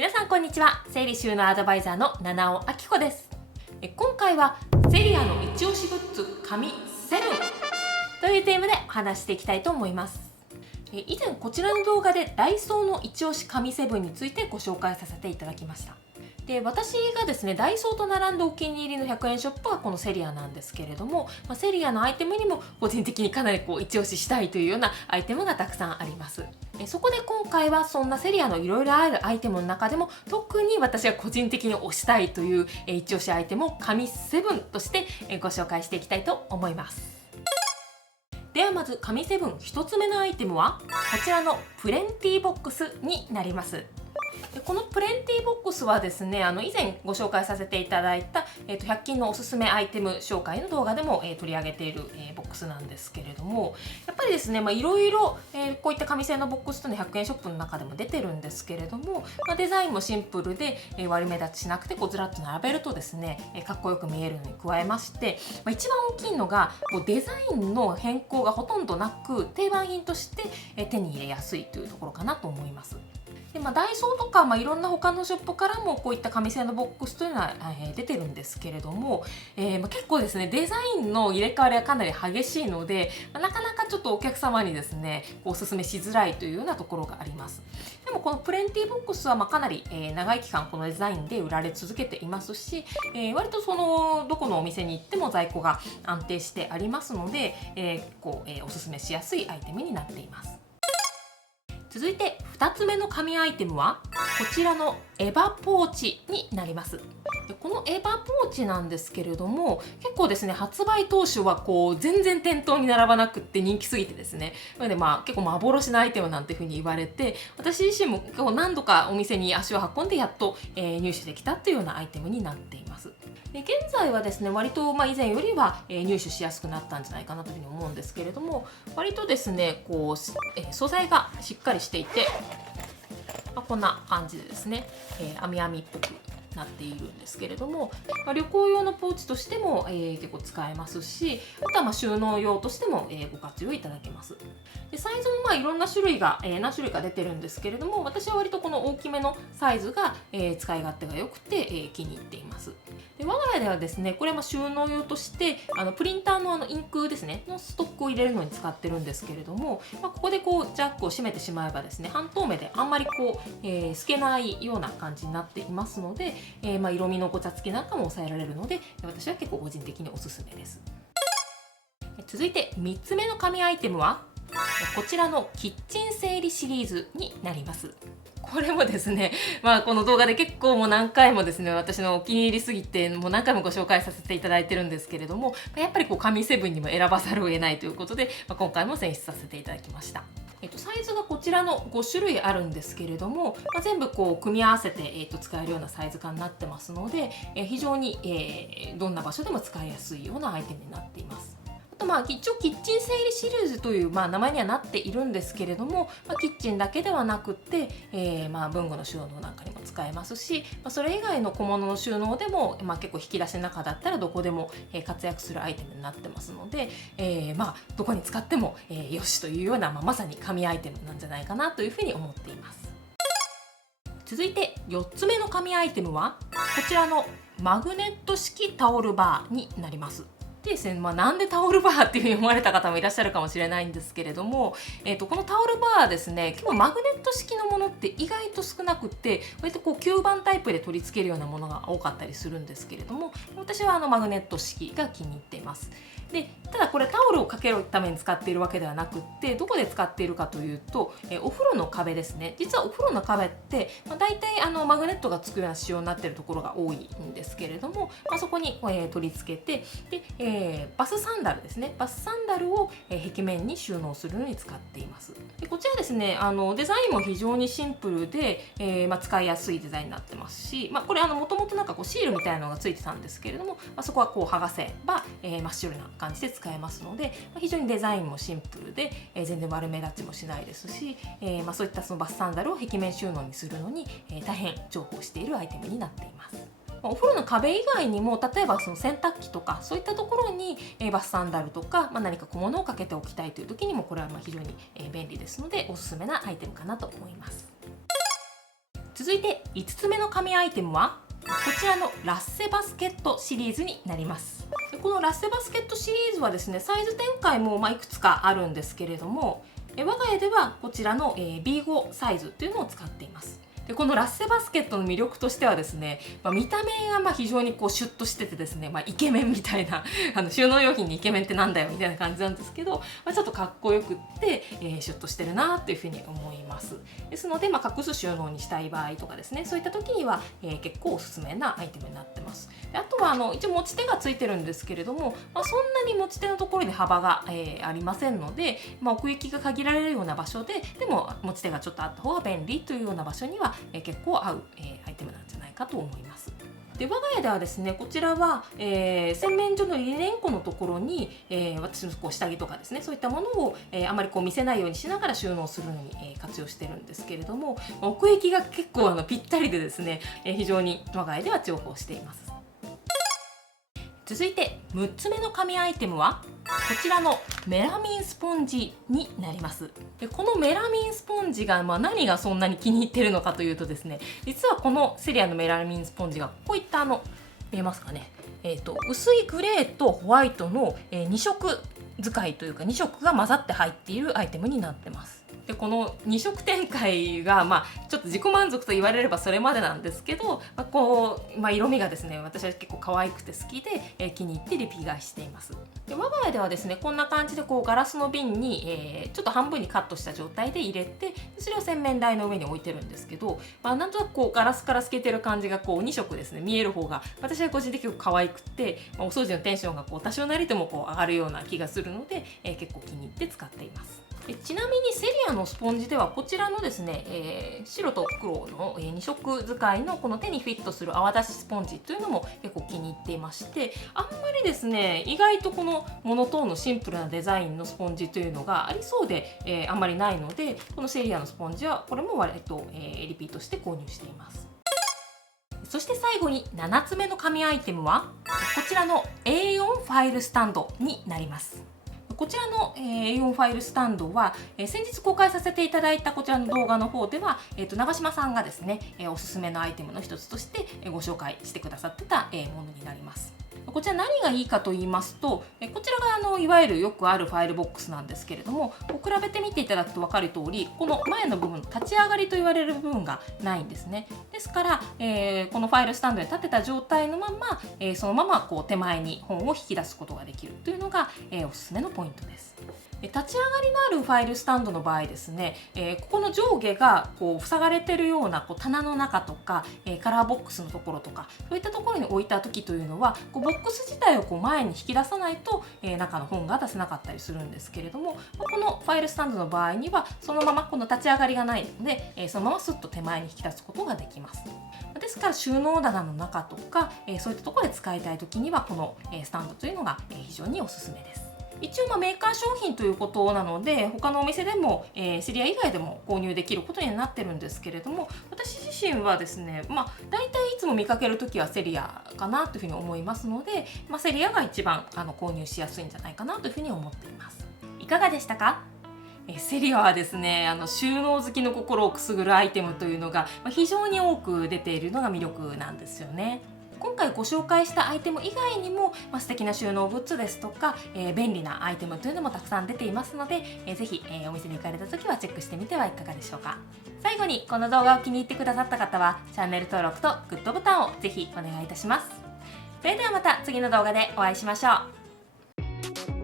皆さんこんにちは。整理収納アドバイザーの七尾明子です。今回はセリアの一押しグッズ紙7というテーマでお話していきたいと思います。以前こちらの動画でダイソーの一押し紙7についてご紹介させていただきました。で、私がですね、ダイソーと並んでお気に入りの100円ショップはこのセリアなんですけれども、セリアのアイテムにも個人的にかなり一押ししたいというようなアイテムがたくさんあります。そこで今回はそんなセリアのいろいろあるアイテムの中でも特に私が個人的に推したいという一押しアイテムを紙7としてご紹介していきたいと思います。ではまず紙7、1つ目のアイテムはこちらのプレンティーボックスになります。このプレンティーボックスはですね、以前ご紹介させていただいた、100均のおすすめアイテム紹介の動画でも、取り上げている、ボックスなんですけれども、やっぱりですね、いろいろこういった紙製のボックスというのは100円ショップの中でも出てるんですけれども、デザインもシンプルで、悪目立ちしなくてずらっと並べるとですね、かっこよく見えるのに加えまして、一番大きいのがデザインの変更がほとんどなく定番品として手に入れやすいというところかなと思います。でダイソーとか、いろんな他のショップからもこういった紙製のボックスというのは、出てるんですけれども、結構ですねデザインの入れ替わりはかなり激しいので、なかなかちょっとお客様にですねおすすめしづらいというようなところがあります。でもこのプレンティーボックスはかなり、長い期間このデザインで売られ続けていますし、割とどこのお店に行っても在庫が安定してありますので、おすすめしやすいアイテムになっています。続いて2つ目の紙アイテムはこちらのエバポーチになります。このエバポーチなんですけれども、結構ですね発売当初は全然店頭に並ばなくって人気すぎてですね、なので結構幻のアイテムなんていうふうに言われて、私自身も結構何度かお店に足を運んでやっと入手できたというようなアイテムになっています。で現在はですね割と以前よりは入手しやすくなったんじゃないかなというふうに思うんですけれども、割とですね素材がしっかりしていて、こんな感じでですね網っぽくなっているんですけれども、旅行用のポーチとしても結構使えますし、あとは収納用としてもご活用いただけます。でサイズもいろんな種類が何種類か出てるんですけれども、私は割とこの大きめのサイズが使い勝手が良くて気に入っています。で我が家ではですねこれは収納用としてプリンターのインクですねのストックを入れるのに使ってるんですけれども、ここでジャックを閉めてしまえばですね半透明であんまり透けないような感じになっていますので、色味のごちゃつきなんかも抑えられるので、私は結構個人的におすすめです。続いて3つ目の紙アイテムはこちらのキッチン整理シリーズになります。これもですね、この動画で結構もう何回もですね私のお気に入りすぎてもう何回もご紹介させていただいてるんですけれども、やっぱり紙7にも選ばざるを得ないということで、今回も選出させていただきました。サイズがこちらの5種類あるんですけれども、全部組み合わせて、使えるようなサイズ感になってますので、非常に、どんな場所でも使いやすいようなアイテムになっています。あと一応キッチン整理シリーズという、名前にはなっているんですけれども、キッチンだけではなくって、文具の収納なんかにも使えますし、それ以外の小物の収納でも、結構引き出しの中だったらどこでも、活躍するアイテムになってますので、どこに使っても、よしというような、まさに紙アイテムなんじゃないかなというふうに思っています。続いて4つ目の紙アイテムはこちらのマグネット式タオルバーになります。でですね、なんでタオルバーっていうふうに思われた方もいらっしゃるかもしれないんですけれども、このタオルバーですね結構マグネット式のものって意外と少なくって割と吸盤タイプで取り付けるようなものが多かったりするんですけれども、私はマグネット式が気に入っています。でただこれタオルをかけるために使っているわけではなくって、どこで使っているかというとお風呂の壁ですね。実はお風呂の壁って大体マグネットがつくような仕様になっているところが多いんですけれども、そこに取り付けてでバスサンダルですね。バスサンダルを壁面に収納するのに使っています。でこちらですねデザインも非常にシンプルで、使いやすいデザインになってますし、これもともとシールみたいなのがついてたんですけれども、そこは剥がせば、真っ白な感じで使えますので、非常にデザインもシンプルで、全然悪目立ちもしないですし、そういったバスサンダルを壁面収納にするのに、大変重宝しているアイテムになっています。お風呂の壁以外にも例えば洗濯機とかそういったところにバスサンダルとか、何か小物をかけておきたいという時にもこれは非常に便利ですのでおすすめなアイテムかなと思います。続いて5つ目の紙アイテムはこちらのラッセバスケットシリーズになります。このラッセバスケットシリーズはですね、サイズ展開もいくつかあるんですけれども、我が家ではこちらの B5 サイズというのを使っています。でこのラッセバスケットの魅力としてはですね、見た目が非常にシュッとしててですね、イケメンみたいな収納用品にイケメンってなんだよみたいな感じなんですけど、ちょっとかっこよくって、シュッとしてるなっていうふうに思います。ですので、隠す収納にしたい場合とかですね、そういった時には、結構おすすめなアイテムになってます。であとは一応持ち手がついてるんですけれども、そんなに持ち手のところに幅が、ありませんので、奥行きが限られるような場所ででも持ち手がちょっとあった方が便利というような場所には結構合う、アイテムなんじゃないかと思います。で我が家ではですね、こちらは、洗面所のリネン庫のところに、私の下着とかですね、そういったものを、あまり見せないようにしながら収納するのに、活用してるんですけれども、奥行きが結構ぴったりでですね、非常に我が家では重宝しています。続いて6つ目の紙アイテムはこちらのメラミンスポンジになります。でこのメラミンスポンジが、何がそんなに気に入っているのかというとですね、実はこのセリアのメラミンスポンジがこういった見えますかね、薄いグレーとホワイトの、2色使いというか2色が混ざって入っているアイテムになってます。でこの2色展開が、ちょっと自己満足と言われればそれまでなんですけど、色味がですね、私は結構可愛くて好きで、気に入ってリピ買いしています。で我が家ではですね、こんな感じでガラスの瓶に、ちょっと半分にカットした状態で入れて、それを洗面台の上に置いてるんですけど、なんとなくガラスから透けてる感じが2色ですね見える方が私は個人的に可愛くて、お掃除のテンションが多少なりとも上がるような気がするので、結構気に入って使っています。ちなみにセリアのスポンジではこちらのですね、白と黒の2色使いのこの手にフィットする泡出しスポンジというのも結構気に入っていまして、あんまりですね意外とこのモノトーンのシンプルなデザインのスポンジというのがありそうで、あんまりないので、このセリアのスポンジはこれも割と、リピートして購入しています。そして最後に7つ目の紙アイテムはこちらの A4 ファイルスタンドになります。こちらの A4 ファイルスタンドは先日公開させていただいたこちらの動画の方では長島さんがですねおすすめのアイテムの一つとしてご紹介してくださってたものになります。こちら何がいいかと言いますと、こちらがいわゆるよくあるファイルボックスなんですけれども、比べてみていただくと分かる通り、この前の部分、立ち上がりと言われる部分がないんですね。ですから、このファイルスタンドに立てた状態のまま、そのまま手前に本を引き出すことができるというのが、おすすめのポイントです。立ち上がりのあるファイルスタンドの場合ですね、ここの上下が塞がれているような棚の中とか、カラーボックスのところとか、そういったところに置いた時というのはボックス自体を前に引き出さないと、中の本が出せなかったりするんですけれども、このファイルスタンドの場合にはそのままこの立ち上がりがないので、そのままスッと手前に引き出すことができます。ですから収納棚の中とか、そういったところで使いたい時にはこのスタンドというのが非常におすすめです。一応メーカー商品ということなので他のお店でも、セリア以外でも購入できることになってるんですけれども、私自身はですね、大体いつも見かけるときはセリアかなというふうに思いますので、セリアが一番購入しやすいんじゃないかなというふうに思っています。いかがでしたか？セリアはですね、収納好きの心をくすぐるアイテムというのが非常に多く出ているのが魅力なんですよね。今回ご紹介したアイテム以外にも、素敵な収納グッズですとか、便利なアイテムというのもたくさん出ていますので、ぜひ、お店に行かれた時はチェックしてみてはいかがでしょうか。最後にこの動画を気に入ってくださった方はチャンネル登録とグッドボタンをぜひお願いいたします。それではまた次の動画でお会いしましょう。